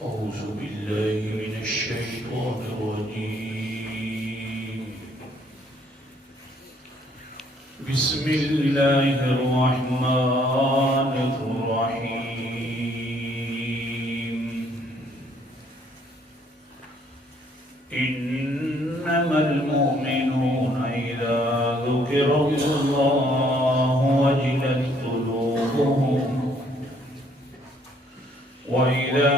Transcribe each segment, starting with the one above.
أعوذ بالله من الشيطان الرجيم بسم الله الرحمن الرحيم إنما المؤمنون إذا ذكر الله وجلت قلوبهم وإذا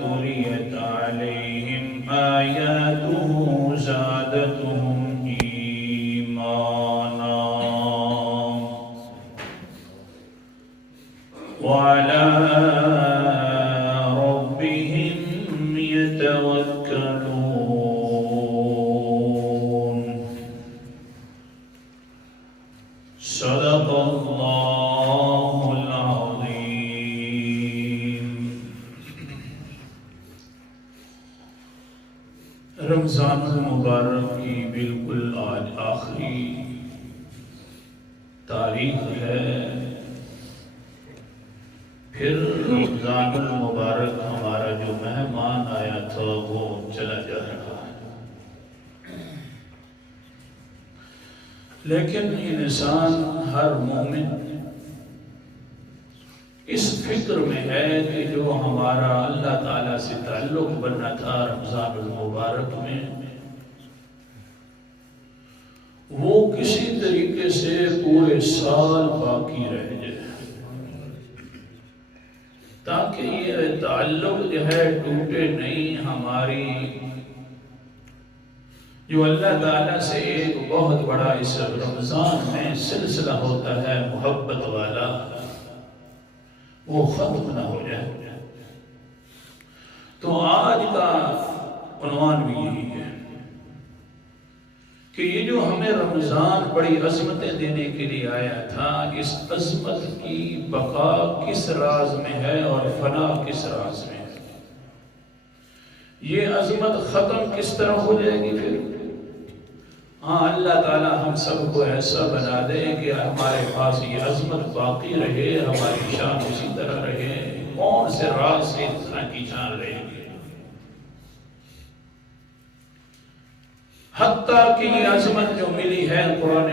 تليت عليهم آياته زادتهم إيمانا وعلى ربهم يتوكلون صدق الله العظيم. رمضان المبارک کی بالکل آج آخری تاریخ ہے. پھر رمضان المبارک ہمارا جو مہمان آیا تھا وہ چلا جا رہا ہے. لیکن انسان ہر مومن اس فکر میں ہے کہ جو ہمارا اللہ تعالیٰ سے تعلق بننا تھا رمضان المبارک میں وہ کسی طریقے سے پورے سال باقی رہ جائے، تاکہ یہ تعلق جو ہے ٹوٹے نہیں. ہماری جو اللہ تعالیٰ سے ایک بہت بڑا اس رمضان میں سلسلہ ہوتا ہے محبت والا، وہ ختم نہ ہو جائے. تو آج کا عنوان بھی یہی ہے کہ یہ جو ہمیں رمضان بڑی عظمتیں دینے کے لیے آیا تھا، اس عظمت کی بقا کس راز میں ہے اور فنا کس راز میں ہے. یہ عظمت ختم کس طرح ہو جائے گی پھر؟ ہاں، اللہ تعالی ہم سب کو ایسا بنا دے کہ ہمارے پاس یہ عظمت باقی رہے، ہماری شان اسی طرح رہے. کون سے راز سے انسان کی شان رہے گی؟ حتیٰ کہ یہ عظمت جو ملی ہے قرآن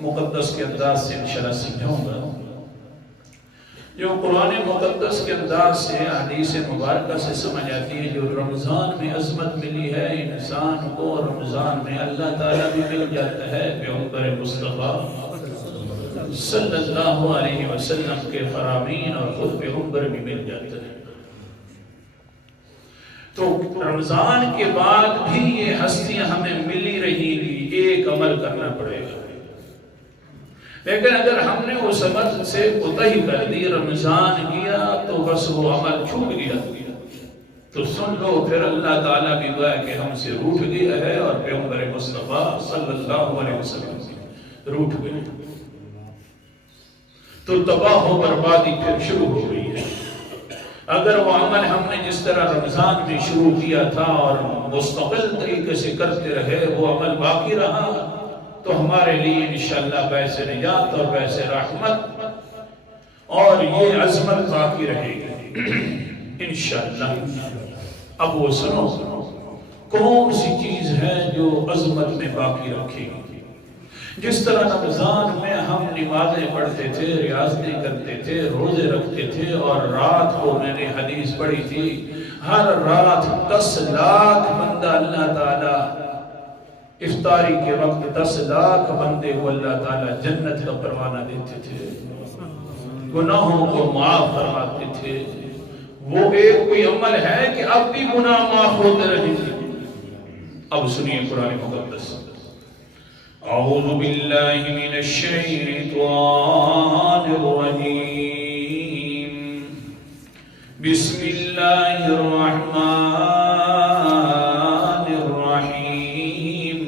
مقدس کے انداز سے انشاءاللہ سمجھاؤں گا. جو قرآن مقدس کے انداز سے حدیث مبارکہ سے سمجھ آتی ہے، جو رمضان میں عظمت ملی ہے انسان کو، رمضان میں اللہ تعالیٰ بھی مل جاتا ہے، پیغمبر مصطفیٰ صلی اللہ علیہ وسلم کے فرامین اور خود پیغمبر بھی مل جاتا ہے. تو رمضان کے بعد بھی یہ ہستیاں ہمیں ملی رہی گی، ایک عمل کرنا پڑے گا. لیکن اگر ہم نے اس عمل سے کوتاہی کر دی، رمضان کیا تو بس وہ عمل چھوٹ گیا، تو سن لو پھر اللہ تعالیٰ بھی گویا کہ ہم سے روٹھ گیا ہے اور پیغمبر مصطفیٰ صلی اللہ علیہ وسلم سے روٹھ گئے. تو تباہ و بربادی پھر شروع ہو گئی ہے. اگر وہ عمل ہم نے جس طرح رمضان میں شروع کیا تھا اور مستقل طریقے سے کرتے رہے، وہ عمل باقی رہا، تو ہمارے لیے انشاءاللہ باعث نجات اور باعث رحمت اور یہ عظمت باقی رہے گی انشاءاللہ. اب وہ سنو کون سی چیز ہے جو عظمت میں باقی رکھے گی. جس طرح رمضان میں ہم نمازیں پڑھتے تھے، ریاضتیں کرتے تھے، روزے رکھتے تھے، اور رات کو میں نے حدیث پڑھی تھی ہر رات 10 لاکھ بندہ اللہ تعالیٰ افطاری کے وقت 10 لاکھ بندے کو اللہ تعالیٰ جنت کا پروانہ دیتے تھے، گناہوں کو معاف فرماتے تھے. وہ ایک کوئی عمل ہے کہ اب بھی گناہ معاف ہوتے رہے گی. اب سنیے قرآن مقدس. اعوذ باللہ من الشیطان الرجیم بسم اللہ الرحمن الرحیم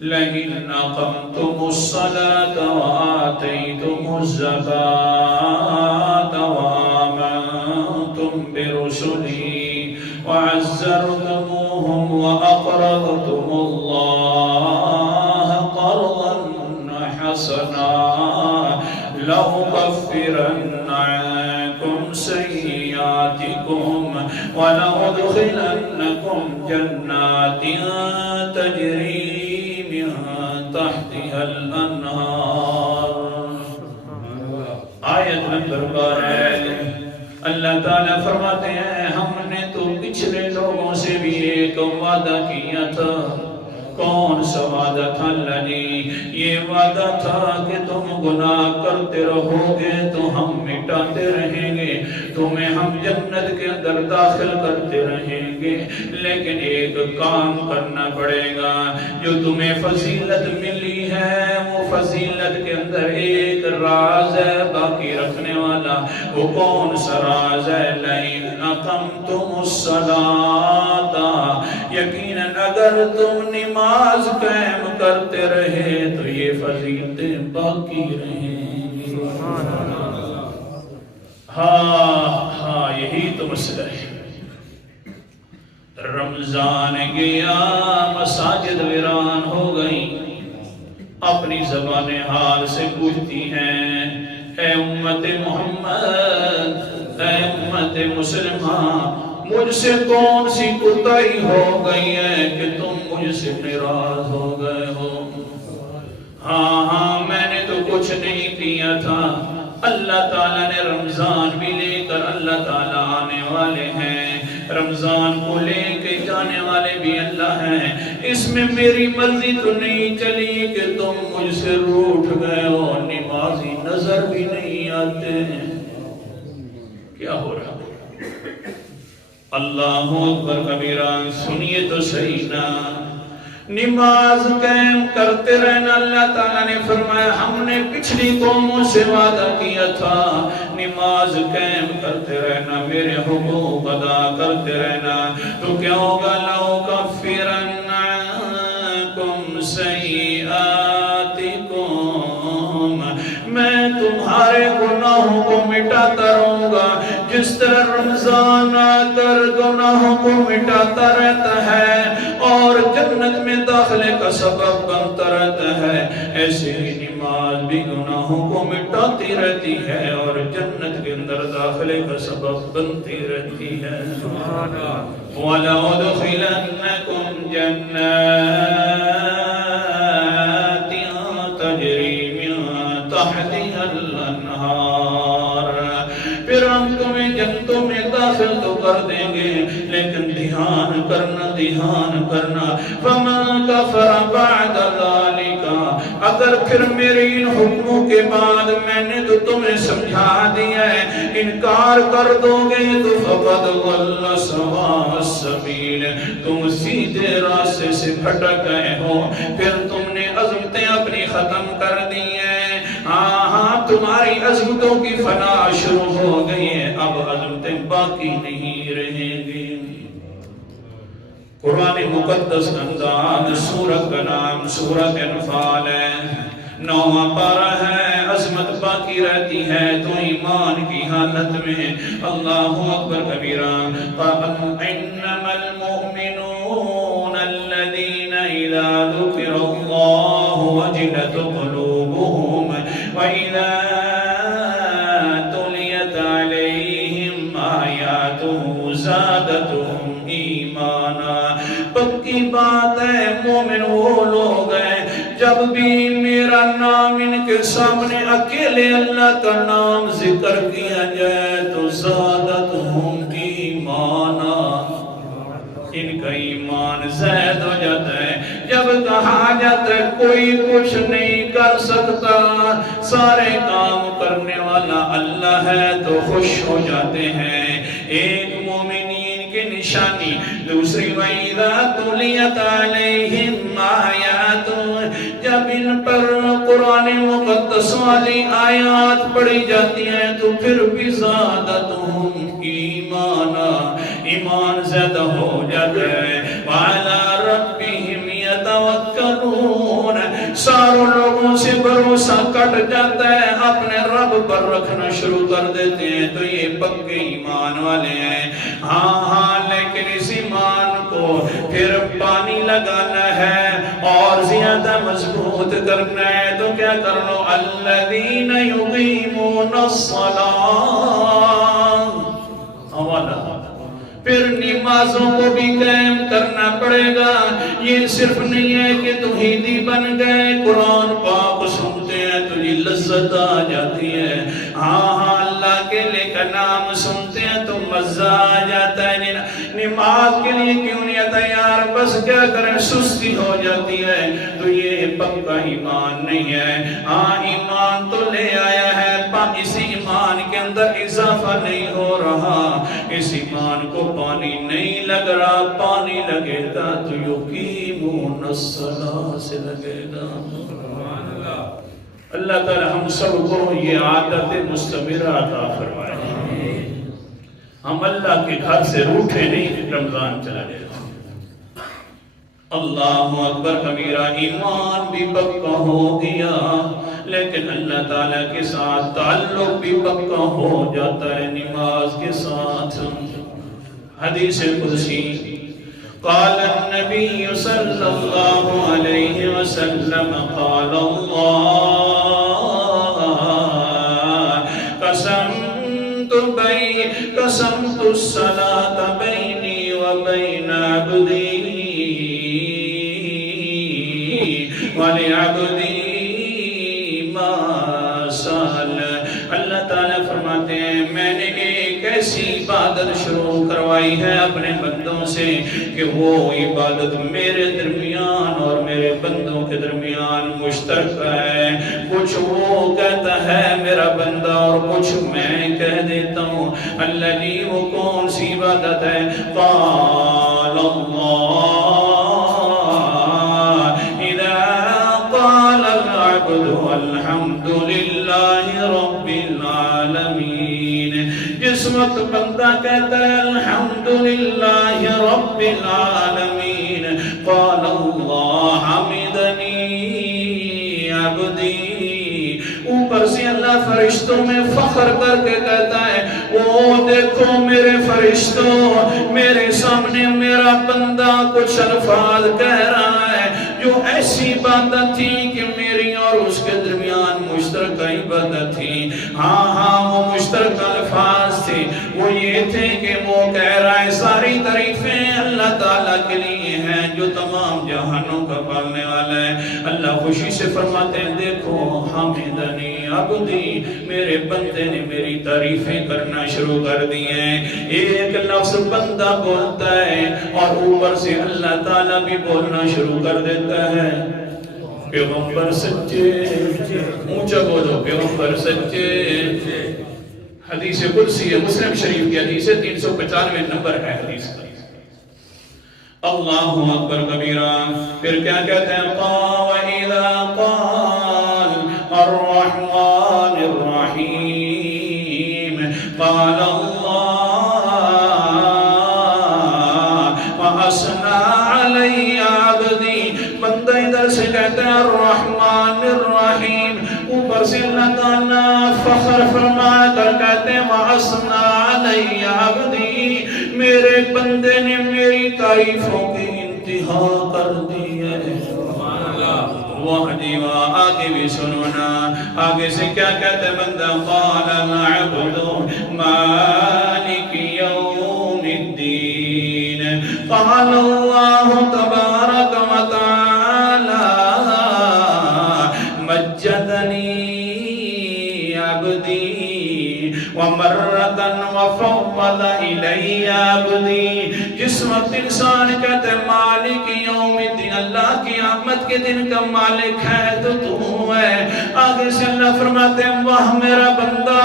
لئن اقمتم الصلاة وآتيتم الزكاة وآمنتم برسلي وعزرتموهم وأقرضتم الله قرضا حسنا لأكفرن عنكم سيئاتكم ولأدخلنكم جنات تجري من تحتها الأنهار. آیت نمبر 12. اللہ تعالیٰ فرماتے ہیں ہم نے تو پچھلے لوگوں سے بھی ایک وعدہ کیا تھا. کون سا وعدہ تھا اللہ جی؟ یہ وعدہ تھا کہ تم گناہ کرتے رہو گے تو ہم مٹاتے رہیں گے، تمہیں ہم جنت کے اندر داخل کرتے رہیں گے، لیکن ایک کام کرنا پڑے گا. جو تمہیں فضیلت ملی ہے وہ فضیلت کے اندر ایک راز ہے باقی رکھنے والا. وہ کون سا راز ہے؟ لئن اقمتم الصلاۃ، یقیناً اگر تم نماز قائم کرتے رہے تو یہ فضیلتیں باقی رہیں گی. ہاں یہی تو مسئلہ ہے. رمضان گیا مساجد ویران ہو گئی، اپنی زبان حال سے پوچھتی ہیں اے امت محمد، اے امت مسلمہ، مجھ سے کون سی کوتاہی ہو گئی ہے کہ تم مجھ سے ناراض ہو گئے ہو؟ ہاں میں نے تو کچھ نہیں کیا تھا. اللہ تعالیٰ نے رمضان بھی لے کر اللہ تعالیٰ آنے والے ہیں، رمضان کو لے کے جانے والے بھی اللہ ہیں. اس میں میری مرضی تو نہیں چلی کہ تم مجھ سے روٹھ گئے ہو، نمازی نظر بھی نہیں آتے. کیا ہو رہا؟ اللہ اکبر کبیرہ. سنیے تو صحیح نا، نماز قائم کرتے رہنا. اللہ تعالیٰ نے فرمایا ہم نے پچھلی قوموں سے وعدہ کیا تھا، نماز قائم کرتے رہنا، میرے حقوق ادا کرتے رہنا. تو کیا ہوگا؟ لَأُكَفِّرَنَّ عَنكُمْ سَيِّئَاتِكُمْ، میں تمہارے گناہوں کو مٹاتا رہوں گا. جس طرح رمضان آ کر گناہوں کو مٹاتا رہتا ہے اور جنت میں داخلے کا سبب بنتا رہتا ہے، ایسے ہی نماز بھی گناہوں کو مٹاتی رہتی ہے اور جنت کے اندر داخلے کا سبب بنتی رہتی ہے. وَلَأُدْخِلَنَّكُمْ جَنَّاتٍ تَجْرِي مِن تَحْتِهَا الْأَنْهَارُ، پھر ہم تمہیں جنتوں میں داخل تو کر دیں گے، لیکن دھیان کرنا فَمَنْ كَفَرَ بَعْدَ ذَلِكَ، اگر پھر میرے ان حکموں کے بعد میں نے تو تمہیں سمجھا دیا ہے انکار کر دو گے تو فَقَدْ ضَلَّ سَوَاءَ السَّبِيلِ، تم سیدھے راستے سے بھٹک گئے ہو. پھر تم نے عظمتیں اپنی ختم کر دی ہیں. ہاں تمہاری عظمتوں کی فنا شروع ہو گئی ہے، اب عظمتیں باقی نہیں رہیں گی. قرآن مقدس انداز سورت کا نام سورت انفال ہے، 9واں پارہ ہے. عظمت باقی رہتی ہے تو ایمان کی حالت میں. اللہ اکبر کبیرہ. انما المؤمنون الذين اذا ذكر الله وجلت قلوبهم واذا تليت عليهم آياته زادتهم ایمانا. پکی بات ہے مومن وہ لوگ ہیں جب بھی میرا نام ان کے سامنے اکیلے اللہ کا نام ذکر کیا جائے تو زادتهم ایمانا، ان کا ایمان زائد ہو جاتا ہے. جب کہا جاتا ہے کوئی کچھ نہیں کر سکتا، سارے کام کرنے والا اللہ ہے تو خوش ہو جاتے ہیں. ایک مومنین کی نشانی. دوسری وَإِذَا تُلِيَتْ عَلَيْهِمْ آیَاتٌ، جب ان پر قرآن مقدس والی آیات پڑھی جاتی ہیں تو پھر بھی زادتهم ایمانا، ایمان زیادہ ہو جاتا ہے. وَعَلَىٰ رَبِّهِمْ يَتَوَكَّلُونَ، ساروں لوگوں سے بھروسہ کٹ جاتا ہے، اپنے رب پر رکھنا شروع کر دیتے ہیں تو یہ پکے ایمان والے ہیں. ہاں لیکن اس ایمان کو پھر پانی لگانا ہے اور زیادہ مضبوط کرنا ہے تو کیا کر لو؟ الذین یقیمون الصلاۃ، نمازوں کو بھی قائم کرنا پڑے گا. یہ صرف نہیں ہے کہ توحیدی بن گئے, قرآن پاک سنتے ہیں تو یہ لذت آ جاتی ہے. ہاں اللہ کے لے کا نام سنتے ہیں تو مزہ آ جاتا ہے. نماز کے لیے کیوں نہیں تیار, بس کیا کریں سستی ہو جاتی ہے. تو یہ پکا ایمان نہیں ہے. ہاں ایمان تو لے آیا ہے, اس ایمان کے اندر اضافہ نہیں ہو رہا, اس ایمان کو پانی نہیں لگ رہا. پانی لگے گا تو یقیمون الصلاۃ سے لگے گا. اللہ تعالی ہم سب کو یہ عادت مستمرہ عطا فرمائے. ہم اللہ کے گھر سے روٹھے نہیں, رمضان چلا جائے. اللہ اکبر کبیرہ. ایمان بھی پکا ہو گیا, لیکن اللہ تعالیٰ کے ساتھ تعلق بھی پکا ہو جاتا ہے نماز کے ساتھ. حدیث قدسی, قال النبی صلی اللہ علیہ وسلم, قال اللہ قسمت الصلاة بینی و بین عبدی وَلِعَبْدِي مَا سَأَلَ. اللہ تعالیٰ فرماتے ہیں میں نے ایک ایسی عبادت شروع کروائی ہے اپنے بندوں سے کہ وہ عبادت میرے درمیان اور میرے بندوں کے درمیان مشترک ہے. کچھ وہ کہتا ہے میرا بندہ اور کچھ میں کہہ دیتا ہوں. اللہ جی وہ کون سی عبادت ہے؟ قال اللہ الحمد للہ رب العالمین. جس وقت بندہ کہتا ہے الحمد للہ رب العالمین, قال اللہ حمدنی عبدی. اوپر سے اللہ فرشتوں میں فخر کر کے کہتا ہے وہ دیکھو میرے فرشتوں, میرے سامنے میرا بندہ کچھ الفاظ کہہ رہا ہے جو ایسی عبادت تھی کہ میری اور اس کے درمیان مشترکہ عبادت تھی. ہاں وہ مشترکہ الفاظ تھے. وہ یہ تھے کہ وہ کہہ رہا ہے ساری تعریفیں اللہ تعالیٰ کے لیے ہیں جو تمام جہانوں کا پالنے والا ہے. اللہ خوشی سے فرماتے ہیں دیکھو حمدنی عبدی, میرے بندے نے میری تعریفیں کرنا شروع کر دی ہیں. ایک لفظ بندہ بولتا ہے اور اوپر سے اللہ تعالیٰ بھی بولنا شروع کر دیتا ہے. پیغمبر سچے, اونچا بولو پیغمبر سچے. حدیث قدسی ہے, مسلم شریف کی حدیث ہے, 395 نمبر ہے حدیث کا. اللہ اکبر کبیرہ. پھر کیا کہتے ہیں؟ وَإِذَا قَالَ الرَّحْمَنِ الرَّحِيمِ قَالَ اللَّهُ وَأَثْنَى عَلَيَّ عَبْدِي. بندہ ادھر سے کہتا ہے الرحمن الرحیم, اوپر سے اللہ تعالیٰ فخر فرما کر کہتے ہیں وَأَثْنَى عَلَيَّ عَبْدِي, میرے بندے نے میری تعریفوں کی انتہا کر دی ہے. واہ جی واہ. آگے بھی سنونا, آگے سے کیا کہتے ہیں بندہ؟ قال العبد مالک یوم الدین. قال اللہ تبارک و تعالی مجدنی عبدی ومرتن وفوض الی عبدی. جس وقت انسان کہتے ہیں مالک یوم الدین, اللہ قیامت کے دن کا مالک ہے تو تو ہے. آگے سے اللہ فرماتے ہیں واہ میرا بندہ,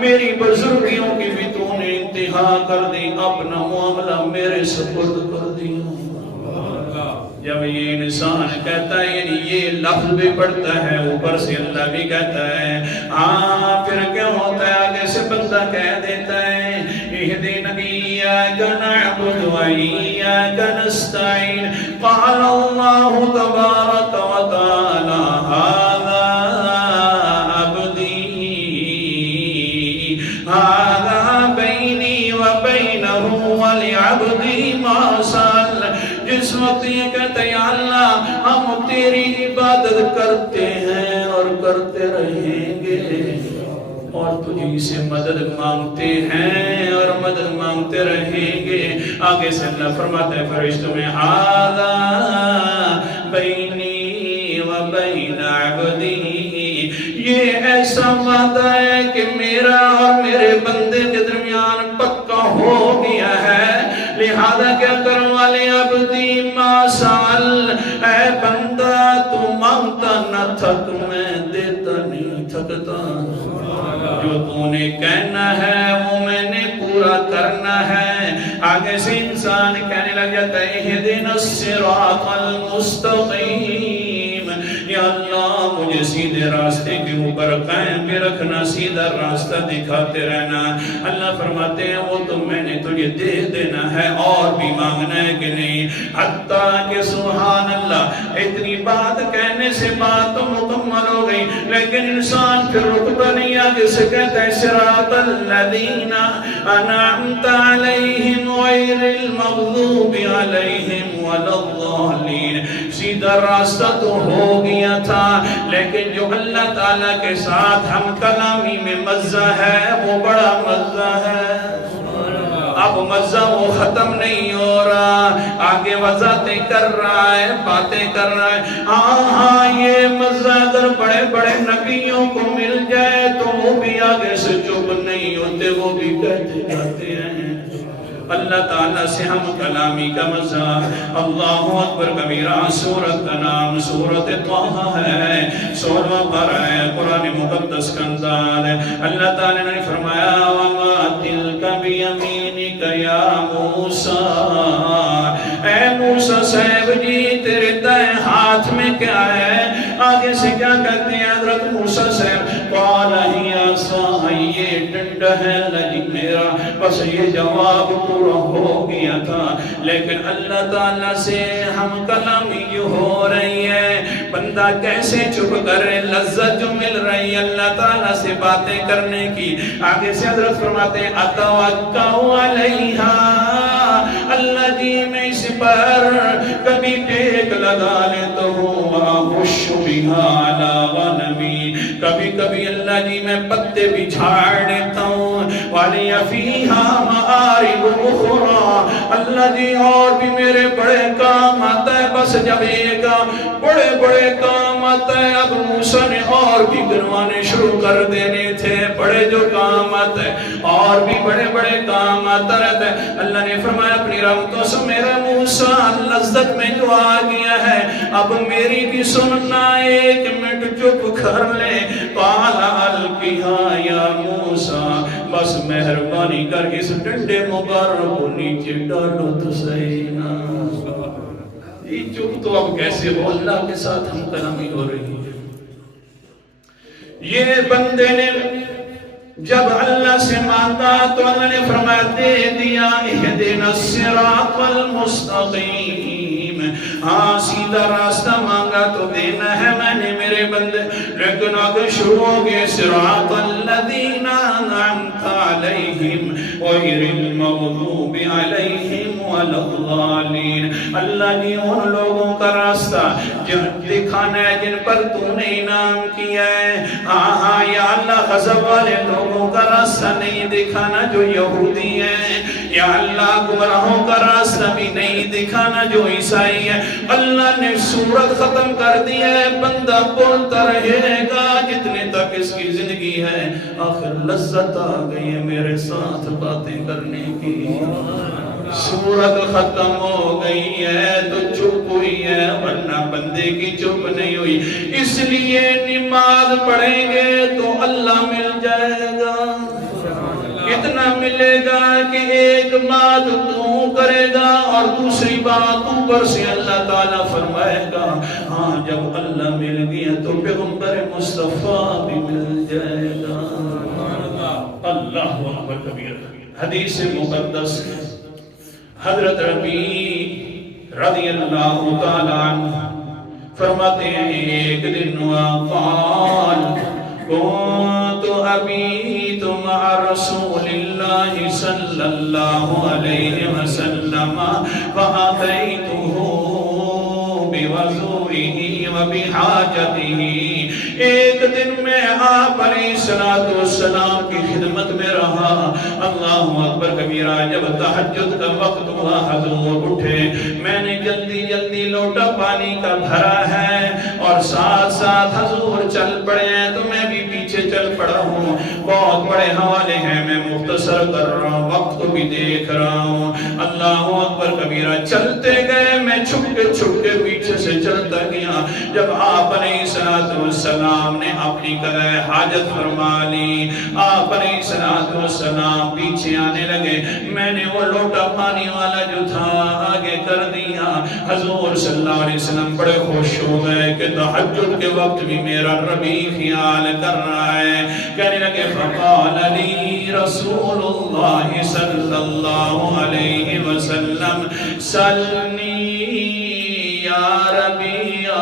میری بزرگیوں کی بھی تو نے انتہا کر دی, اپنا معاملہ میرے سپرد کر دیا. جب یہ انسان کہتا ہے یعنی یہ لفظ بھی پڑھتا ہے, اوپر سے اللہ بھی کہتا ہے. پھر کیا ہوتا ہے؟ آگے سے بندہ کہہ دیتا ہے اہدنا ایاک نعبد و ایاک نستعین. قال اللہ تبارک و تعالی ھذا عبدی ھذا بینی و بینہ ولعبدی ما سأل. جس وقت یہ کہتے ہیں اللہ ہم تیری عبادت کرتے ہیں اور کرتے رہیں گے, اور تجھی سے مدد مانگتے ہیں اور مدد مانگتے رہیں گے. آگے سے اللہ فرماتا ہے فرشتوں میں ھذا بینی و بین عبدی، یہ ایسا وعدہ ہے کہ میرا اور میرے بندے کے درمیان پکا ہو گیا ہے. لہذا کیا کروں والے عبدی ما سأل، اے بندہ تو مانگتا نہ تھک، میں دیتا نہیں تھکتا. جو تو نے کہنا ہے وہ میں نے پورا کرنا ہے. آگے سے انسان کہنے لگ جاتا ہے اہدنا الصراط المستقیم، یا اللہ مجھے سیدھے راستے کے اوپر قائم بھی رکھنا، سیدھا راستہ دکھاتے رہنا. اللہ فرماتے ہیں وہ تو میں نے تجھے دے دینا ہے، اور بھی مانگنا ہے کہ نہیں. حتیٰ کہ سبحان اللہ اتنی بات کہنے سے بات تو مکمل ہو گئی، لیکن انسان پھر رکتا نہیں. آگے سے کہتا ہے صراط الذین انعمت علیہم غیر المغضوب علیہم ولا الضالین. سیدھا راستہ تو ہو گیا تھا، لیکن جو اللہ تعالیٰ کے ساتھ ہم کلامی میں مزہ ہے وہ بڑا مزہ ہے. اب مزہ وہ ختم نہیں ہو رہا، آگے وضاحتیں کر رہا ہے، باتیں کر رہا ہے. ہاں یہ مزہ اگر بڑے بڑے نبیوں کو مل جائے تو وہ بھی آگے سے چپ نہیں ہوتے، وہ بھی کہتے جاتے ہیں. اللہ تعالیٰ سے ہم کلامی کا مزہ. اللہ اکبر کبیرہ. سورت کا نام سورت طٰہٰ ہے، 16واں پارہ ہے، قرآن مقدس کا انداز ہے. اللہ تعالیٰ نے فرمایا وَمَا تِلْكَ بِيَمِينِكَ يَا مُوسَىٰ، اے موسیٰ صاحب جی تیرے دائیں ہاتھ میں کیا ہے؟ آگے سے کیا کہتے ہیں حضرت موسیٰ صاحب؟ قَالَ هِيَ عَصَايَ، یہ ڈنڈا ہے لجی میرا. بس یہ جواب پورا ہو گیا تھا. لیکن اللہ تعالیٰ سے ہم کلامی جو ہو رہی ہے، بندہ کیسے چپ کرے؟ لذت جو مل رہی ہے اللہ تعالیٰ سے باتیں کرنے کی. آگے سے حضرت فرماتے ہیں اتوکل علیہا، اللہ جی میں اس پر کبھی ٹیک لگا لیتا ہوں. وَأَحُشُّ بِهَا عَلَىٰ غَنَمِي، کبھی کبھی اللہ جی میں پتے بھی جھاڑ دیتا ہوں. وَلِيَ فِيهَا مَآرِبُ أُخْرَىٰ، اللہ جی اور بھی میرے بڑے کام آتا ہے. بس جب ایک بڑے بڑے کام آتا ہے، اب موسیٰ نے اور بھی گنوانے شروع کر دینے تھے. بڑے جو کام آتا ہے اور بھی بڑے بڑے کام آتا رہتا ہے. اللہ نے فرمایا اپنی رحمتوں سے میرا موسیٰ لذت میں جو آ گیا ہے اب میری بھی سننا، 1 منٹ چپ کر لے. قَالَ أَلْقِهَا يَا مُوسَىٰ، بس مہربانی کر کے اس ڈنڈے مبارک کو نیچے ڈالو تو صحیح نا. یہ چپ تو اب کیسے ہو؟ اللہ کے ساتھ ہم کلامی ہو رہی ہے. یہ بندے نے جب اللہ سے مانگا تو اللہ نے فرمایا دے دیا. اہدنا الصراط المستقیم، ہاں سیدھا راستہ مانگا تو دینا ہے میں نے میرے بندے. لیکن آگے شروع ہو گئے صراط الذین انعمت علیہم غیر المغضوب علیہم ولا الضالین. اللہ نے ان لوگوں کا راستہ جن دکھانا ہے جن پر تو نے انعام کیا ہے. ہاں یا اللہ غضب والے لوگوں کا راستہ نہیں دکھانا جو یہودی ہیں. یا اللہ گمراہوں کا راستہ بھی نہیں دکھانا جو عیسائی ہے. اللہ نے سورت ختم کر دی ہے، بندہ بولتا رہے گا جتنے تک اس کی زندگی ہے. آخر لذت آ گئی ہے میرے ساتھ باتیں کرنے کی. سورت ختم ہو گئی ہے تو چپ ہوئی ہے، ورنہ بندے کی چپ نہیں ہوئی. اس لیے نماز پڑھیں گے تو اللہ مل جائے گا. اتنا ملے گا کہ ایک بات تو کرے گا اور دوسری بات اوپر سے اللہ تعالیٰ فرمائے گا. ہاں جب اللہ مل گیا تو پیغمبر مصطفیٰ بھی مل جائے گا. اللہ اکبر کبیر. حدیث مقدس حضرت ربیع رضی اللہ تعالیٰ عنہ فرماتے ہیں ایک دن وقال كنت أبيت مع رسول الله صلى الله عليه وسلم فأتيته بوزوره وبحاجته ایک دن میں آپ علیہ السلام کی خدمت میں رہا. اللہ اکبر کبیرہ. جب تہجد کا وقت ہوا حضور اٹھے. میں نے جلدی جلدی لوٹا پانی کا بھرا ہے اور ساتھ ساتھ حضور چل پڑے ہیں تو میں بھی پیچھے چل پڑا ہوں. بہت بڑے حوالے ہیں, میں مختصر کر رہا ہوں, وقت کو بھی دیکھ رہا ہوں. اللہ اکبر کبیرہ. چلتے گئے, میں چھپ کے پیچھے سے چلتا گیا. جب آپ علیہ السلام نے اپنی قضاء حاجت فرما لی, آپ علیہ السلام پیچھے آنے لگے. میں نے وہ لوٹا پانی والا جو تھا آگے کر دیا. حضور صلی اللہ علیہ وسلم بڑے خوش ہو گئے کہ تہجد کے وقت بھی میرا ربی خیال کر رہا ہے. کہنے لگے فقال لی رسول اللہ صلی اللہ علیہ وسلم سلنی یا ربیہ,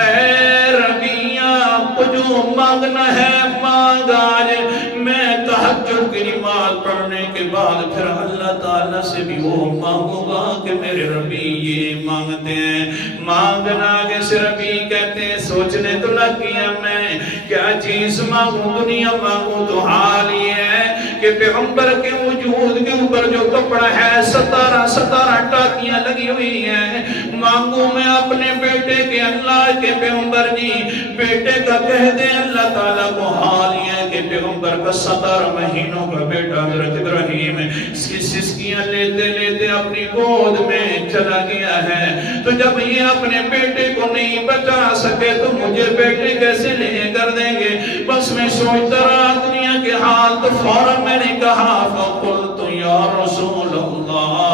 اے ربیہ آپ کو جو مانگنا ہے مانگ. آج میں تہجد کی نماز پڑھنے کے بعد پھر اللہ تعالیٰ سے بھی وہ مانگوں گا کہ میرے ربی یہ مانگتے ہیں. مانگنا کیسے ربی کہتے ہیں, سوچنے تو نہ کیا میں کیا چیز مانگوں. دنیا مانگوں تو حال یہ ہے کہ پیغمبر کے وجود کے اوپر جو کپڑا ہے 17 ٹاکیاں لگی ہوئی ہیں. مانگوں میں اپنے بیٹے کے, اللہ کے پیغمبر جی بیٹے کا کہہ دیں اللہ تعالیٰ کو. حال یہ ہے کہ پیغمبر کا 17 مہینوں کا بیٹا حضرت ابراہیم سسکیاں لیتے لیتے اپنی گود میں چلا گیا ہے. تو جب یہ اپنے بیٹے کو نہیں بچا سکے تو مجھے بیٹے کیسے لے کر دیں گے. بس میں سوچتا رہا دنیا کے حال, تو فوراً میں نے کہا فقلت یا رسول اللہ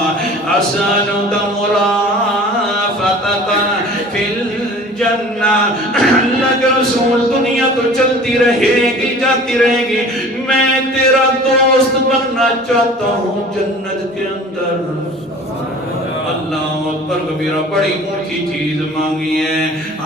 اسألک مرافقتک فی الجنہ. اللہ کے رسول دنیا تو چلتی رہے گی جاتی رہے گی, میں تیرا دوست بننا چاہتا ہوں جنت کے اندر. اللہ اکبر کبیرہ. بڑی اونچی چیز مانگی ہے.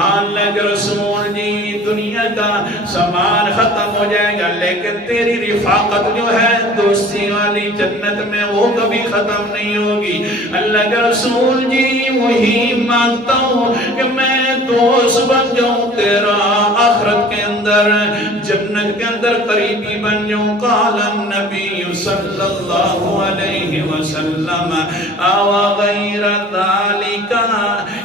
اللہ کے رسول جی دنیا کا سامان ختم ہو جائے گا لیکن تیری رفاقت جو ہے دوستی والی جنت میں وہ کبھی ختم نہیں ہوگی. اللہ کے رسول جی وہی مانگتا ہوں کہ میں دوست بن جاؤں تیرا آخرت کے اندر, جنت کے اندر قریبی بن جاؤں. قال النبی صلی اللہ علیہ وسلم آوا غیر ذالک,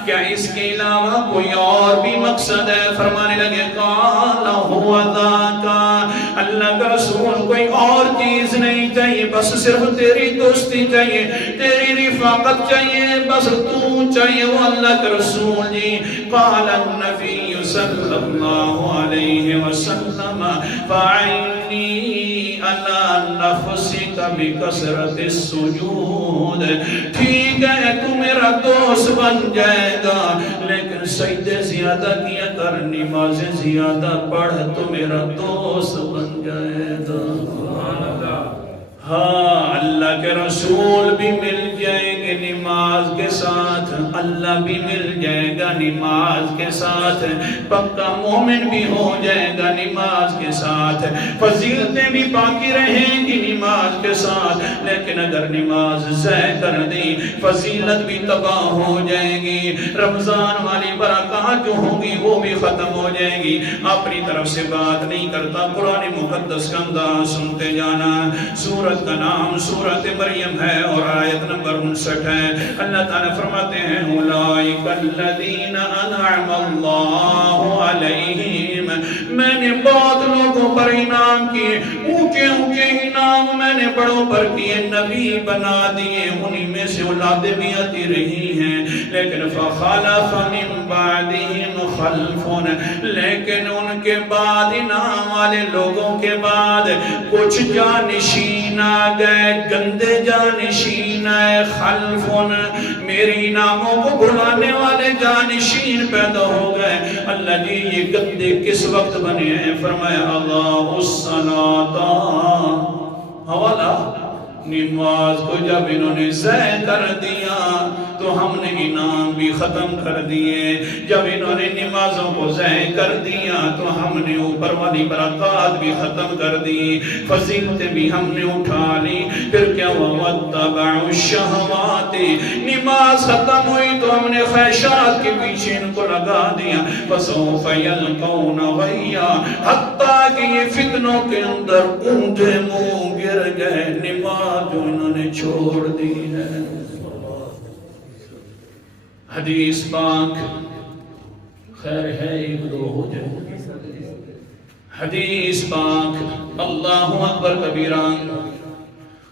کیا اس کے علاوہ کوئی اور بھی مقصد ہے؟ فرمانے لگے قال هو ذاک, اللہ کا رسول کوئی اور چیز نہیں چاہیے, بس صرف تیری دوستی چاہیے, تیری رفاقت چاہیے, بس تو چاہیے. وہ اللہ کا رسول جی قال النبی صلی اللہ علیہ وسلم فاعنی علی نفسک بکثرت السجود. ٹھیک ہے تو میرا دوست بن جائے گا لیکن سجدے زیادہ کیا کر, نمازیں زیادہ پڑھ تو میرا دوست بن جائے گا. ہاں اللہ کے رسول بھی مل جائیں گے نماز کے ساتھ, اللہ بھی مل جائے گا نماز کے ساتھ, پکا مومن بھی ہو جائے گا نماز کے ساتھ, فضیلتیں بھی باقی رہیں گی نماز کے ساتھ. لیکن اگر نماز ضائع کر دی فضیلت بھی تباہ ہو جائے گی, رمضان والی برکات جو ہوگی وہ بھی ختم ہو جائے گی. اپنی طرف سے بات نہیں کرتا, قرآن مقدس کا انداز سنتے جانا. سورت کا نام سورت مریم ہے اور آیت نمبر 59 ہے. اللہ تعالیٰ فرماتے ہیں اولئک الذین انعم اللہ علیہم, میں نے بہت لوگوں پر انعام کیے, اونچے اونچے انعام میں نے بڑوں پر کیے, نبی بنا دیے, انہی میں سے اولادیں بھی آتی رہی ہیں. لیکن فخلف من بعدہم خلف, لیکن ان کے بعد انعام والے لوگوں کے بعد کچھ جانشین آ گئے, گندے جانشین آئے. خلف, میری ناموں کو بھلانے والے جانشین پیدا ہو گئے. اللہ جی یہ گندے کس وقت بنے ہیں؟ فرمایا اللہ الصلاۃ, حوالہ نماز کو جب انہوں نے ضائع کر دیا تو ہم نے انعام بھی ختم کر دیے، جب انہوں نے نمازوں کو ضائع کر دیا تو ہم نے اوپر والی برکات بھی ختم کر دی، فضیلتیں بھی ہم نے اٹھا لی۔ پھر کیا ہوا؟ وَاتَّبَعُوا الشَّهَوَاتِ، نماز ختم ہوئی تو ہم نے خواہشات کے پیچھے ان کو لگا دیا، فَسَوْفَ يَلْقَوْنَ غَيًّا، حتیٰ کہ یہ فتنوں کے اندر اونٹے منہ گر گئے، نماز جو انہوں نے چھوڑ دی ہے۔ حدیث پاک خیر ہے ایک دو ہو جائے، حدیث پاک اللہ اکبر کبیران۔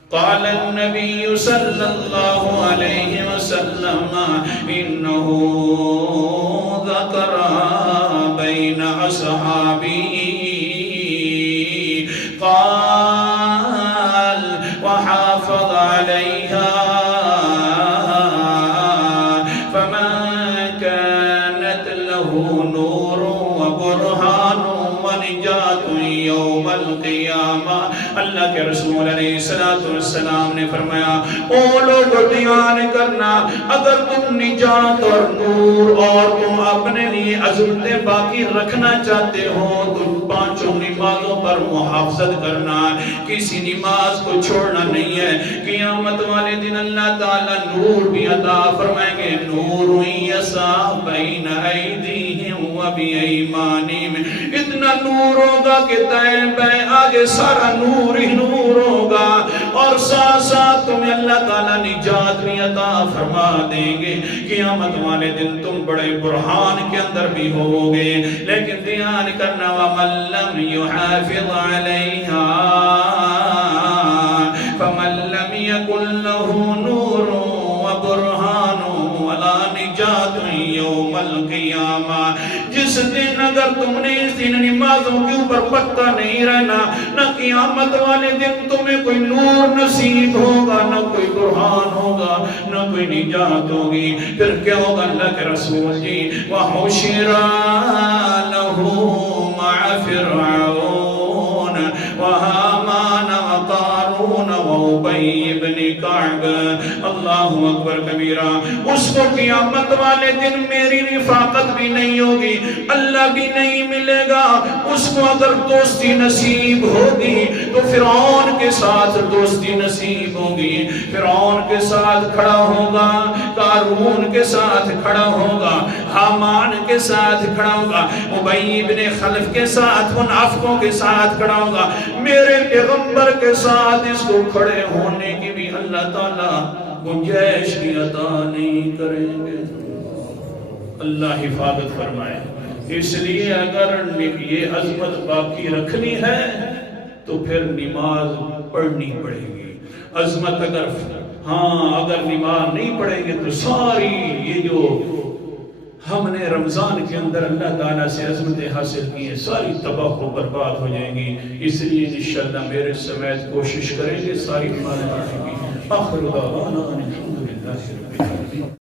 قال النبی صلی اللہ علیہ وسلم انہو ذکر بین اصحابی قال وحافظ علیہا فمن كانت له نور وبرهان ونجات یوم القیامہ۔ اللہ کے رسول علیہ السلام نے فرمایا، او لوگ دھیان کرنا، اگر تم نجات اور نور اور تم اپنے لیے عظمتیں باقی رکھنا چاہتے ہو تو پانچوں نمازوں پر محافظت کرنا، کسی نماز کو چھوڑنا نہیں ہے۔ قیامت والے دن اللہ تعالیٰ نور بھی عطا فرمائیں گے، نور یسعی بین ایدیہم و بایمانہم، اتنا نور ہوگا کہ دائیں بائیں آگے سارا نور ہی نور ہوگا، اور ساتھ ساتھ تمہیں اللہ تعالیٰ نجات بھی عطا فرما دیں گے۔ قیامت والے دن تم بڑے برہان کے اندر بھی ہوگے، لیکن دھیان کرنا، وَمَن لَّمْ يُحَافِظْ عَلَيْهَا فَمَن لَّمْ يَكُن لَّهُ نُورٌ وَبُرْهَانٌ وَلَا نِجَاتٌ يَوْمَ الْقِيَامَةِ، جس دن اگر تم نے اس دن نمازوں کے اوپر پکا نہیں رہنا، نہ قیامت والے دن تمہیں کوئی نور نصیب ہوگا، نہ کوئی برہان ہوگا، نہ کوئی نجات ہوگی۔ پھر کیا ہوگا؟ اللہ کے رسول جی وَحُشِرَ لَهُ مَعَ فِرْعَوْنَ وَهَامَانَ وَقَارُونَ وَأُبَيِّ بْنِ كَعْبٍ، اللہ اکبر کبیرہ۔ اس کو قیامت والے دن میری رفاقت بھی نہیں ہوگی، اللہ بھی نہیں ملے گا۔ اس کو اگر دوستی نصیب ہوگی تو فرعون کے ساتھ دوستی نصیب ہوگی، فرعون کے ساتھ کھڑا ہوگا، قارون کے ساتھ کھڑا ہوگا، حامان کے ساتھ کھڑا ہوگا، ابی بن خلف کے ساتھ، منافقوں کے ساتھ کھڑا ہوگا، میرے پیغمبر کے ساتھ اس کو کھڑے ہونے کی بھی اللہ تعالیٰ گنجائش کی عطا نہیں کریں گے۔ اللہ حفاظت فرمائے۔ اس لیے اگر یہ عظمت باقی رکھنی ہے تو پھر نماز پڑھنی پڑے گی۔ عظمت اگر نماز نہیں پڑھیں گے تو ساری یہ جو ہم نے رمضان کے اندر اللہ تعالیٰ سے عظمتیں حاصل کی ہیں ساری تباہ و برباد ہو جائیں گی۔ اس لیے انشاءاللہ میرے سمیت کوشش کریں گے ساری نمازیں پڑھیں گی۔ آخر دعوانا الحمدللہ رب العالمین۔